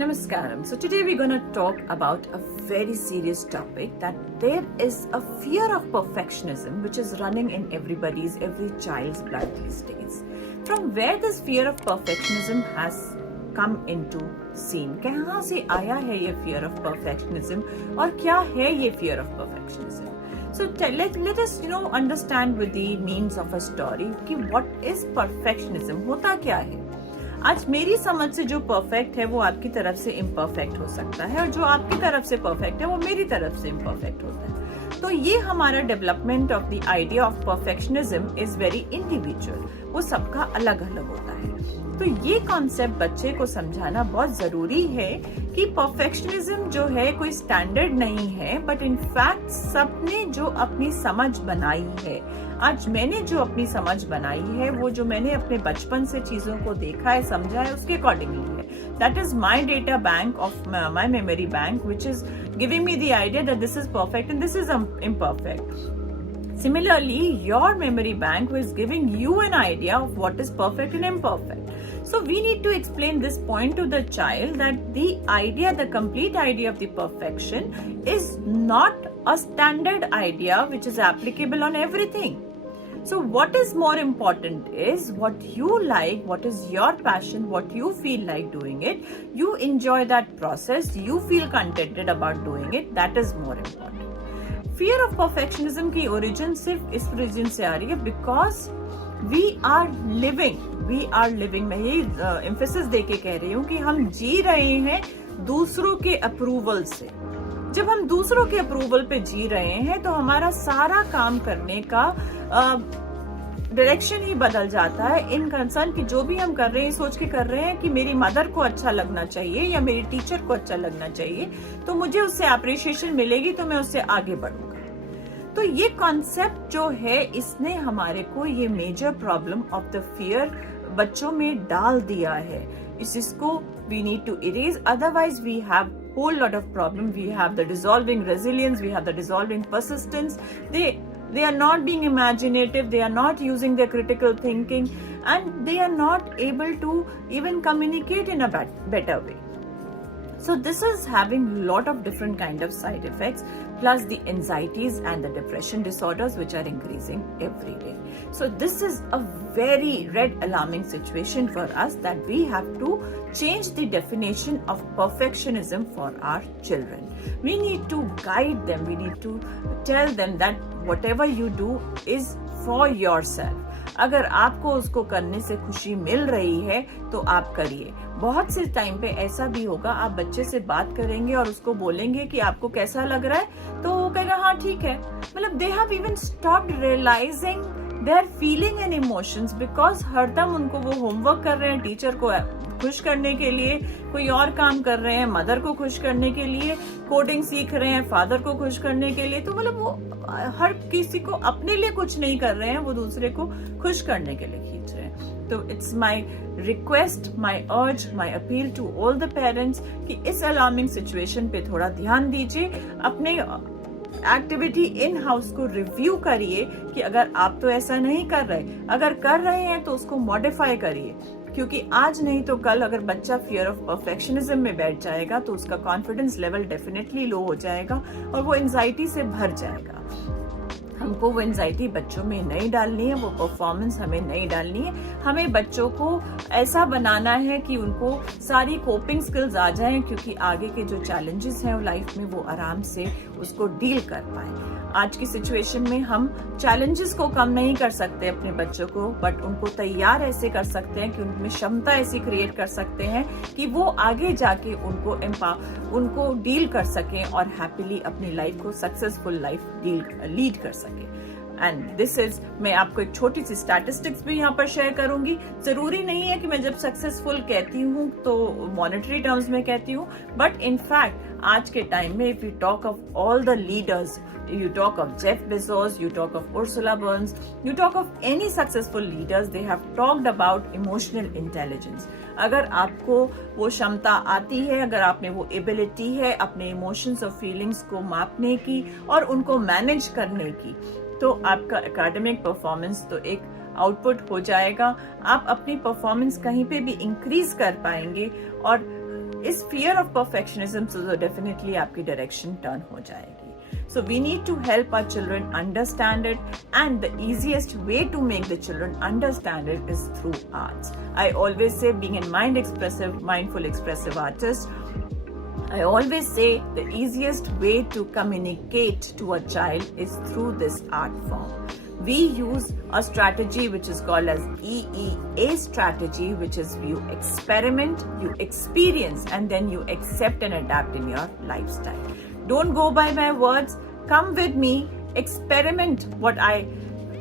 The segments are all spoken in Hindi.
Namaskaram. So today we're going to talk about a very serious topic, that there is a fear of perfectionism which is running in every child's blood these days. From where this fear of perfectionism has come into scene? कहाँ से आया है ये fear of perfectionism और क्या है ये fear of perfectionism? So let us understand with the means of a story कि what is perfectionism, होता क्या है. आज मेरी समझ से जो परफेक्ट है वो आपकी तरफ से इम्परफेक्ट हो सकता है, और जो आपकी तरफ से परफेक्ट है वो मेरी तरफ से इम्परफेक्ट होता है. तो ये हमारा development of the idea of perfectionism is very individual, वो सबका अलग अलग होता है. तो ये कॉन्सेप्ट बच्चे को समझाना बहुत जरूरी है कि परफेक्शनिज्म जो है कोई स्टैंडर्ड नहीं है, बट इनफैक्ट सबने जो अपनी समझ बनाई है, आज मैंने जो अपनी समझ बनाई है, वो जो मैंने अपने बचपन से चीजों को देखा है, समझा है, उसके अकॉर्डिंगली है. That is my data bank of my memory bank which is giving me the idea that this is perfect and this is imperfect. Similarly, your memory bank is giving you an idea of what is perfect and imperfect. So we need to explain this point to the child, that the complete idea of the perfection is not a standard idea which is applicable on everything. So what is more important is what you like, what is your passion, what you feel like doing it, you enjoy that process, you feel contented about doing it, that is more important. Fear of perfectionism की origin सिर्फ इस रीजन से आ रही है because we are living, मैं ये emphasis देके कह रही हूँ कि हम जी रहे हैं दूसरों के अप्रूवल से. जब हम दूसरों के अप्रूवल पे जी रहे हैं तो हमारा सारा काम करने का डायरेक्शन ही बदल जाता है. इन कंसर्न कि जो भी हम कर रहे हैं सोच के कर रहे हैं कि मेरी मदर को अच्छा लगना चाहिए या मेरी टीचर को अच्छा लगना चाहिए, तो मुझे उससे अप्रिशिएशन मिलेगी तो मैं उससे आगे बढ़ूंगा. तो ये कॉन्सेप्ट जो है, इसने हमारे को ये major problem of the fear बच्चों में डाल दिया है. इसको we need to erase, otherwise we have whole lot of problem. We have the dissolving resilience, we have the dissolving persistence. They are not being imaginative, they are not using their critical thinking, and they are not able to even communicate in a better way. So this is having a lot of different kind of side effects, plus the anxieties and the depression disorders which are increasing every day. So this is a very red alarming situation for us, that we have to change the definition of perfectionism for our children. We need to guide them, we need to tell them that whatever you do is for yourself. अगर आपको उसको करने से खुशी मिल रही है तो आप करिए. बहुत से टाइम पे ऐसा भी होगा, आप बच्चे से बात करेंगे और उसको बोलेंगे कि आपको कैसा लग रहा है, तो वो कहेगा हाँ ठीक है. मतलब they have even stopped realising their feeling and emotions, because हरदम उनको वो होमवर्क कर रहे हैं टीचर को खुश करने के लिए, कोई और काम कर रहे हैं मदर को खुश करने के लिए, कोडिंग सीख रहे हैं फादर को खुश करने के लिए. तो मतलब वो हर किसी को अपने लिए कुछ नहीं कर रहे हैं, वो दूसरे को खुश करने के लिए खींच रहे हैं. तो इट्स माई रिक्वेस्ट, माई अर्ज, my appeal to all the parents कि इस अलार्मिंग सिचुएशन पे थोड़ा ध्यान दीजिए. अपने एक्टिविटी इन हाउस को रिव्यू करिए कि अगर आप तो ऐसा नहीं कर रहे, अगर कर रहे हैं तो उसको मॉडिफाई करिए, क्योंकि आज नहीं तो कल अगर बच्चा फियर ऑफ परफेक्शनिज्म में बैठ जाएगा तो उसका कॉन्फिडेंस लेवल डेफिनेटली लो हो जाएगा और वो एंजाइटी से भर जाएगा. हमको वो एंजाइटी बच्चों में नहीं डालनी है, वो परफॉर्मेंस हमें नहीं डालनी है. हमें बच्चों को ऐसा बनाना है कि उनको सारी कोपिंग स्किल्स आ जाएं, क्योंकि आगे के जो चैलेंजेस हैं लाइफ में वो आराम से उसको डील कर पाए. आज की सिचुएशन में हम चैलेंजेस को कम नहीं कर सकते अपने बच्चों को, बट उनको तैयार ऐसे कर सकते हैं कि उनमें क्षमता ऐसी क्रिएट कर सकते हैं कि वो आगे जाके उनको डील कर सकें और हैप्पीली अपनी लाइफ को सक्सेसफुल लाइफ लीड कर सकें. एंड दिस इज, मैं आपको एक छोटी सी स्टैटिस्टिक्स भी यहाँ पर शेयर करूंगी. जरूरी नहीं है कि मैं जब सक्सेसफुल कहती हूँ तो मॉनेटरी टर्म्स में कहती हूँ, बट इनफैक्ट आज के टाइम में if you talk of all the leaders, you talk of Jeff Bezos, you talk of Ursula Burns, you talk of any successful leaders, they have talked about emotional intelligence. अगर आपको वो क्षमता आती है, अगर आप में वो एबिलिटी है अपने इमोशंस और फीलिंग्स को मापने की और उनको मैनेज करने की, तो आपका एकेडमिक परफॉर्मेंस तो एक आउटपुट हो जाएगा. आप अपनी परफॉर्मेंस कहीं पे भी इंक्रीज कर पाएंगे और इस fear of perfectionism से तो definitely आपकी direction turn हो जाएगी. So we need to help our children understand it, and the easiest way to make the children understand it is through arts. I always say, being a mindful expressive artist, I always say the easiest way to communicate to a child is through this art form. We use a strategy which is called as EEA strategy, which is you experiment, you experience, and then you accept and adapt in your lifestyle. Don't go by my words. Come with me, experiment what I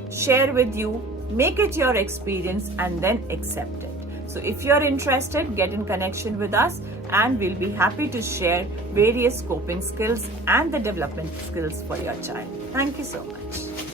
share with you, make it your experience, and then accept it. So if you're interested, get in connection with us, and we'll be happy to share various coping skills and the development skills for your child. Thank you so much.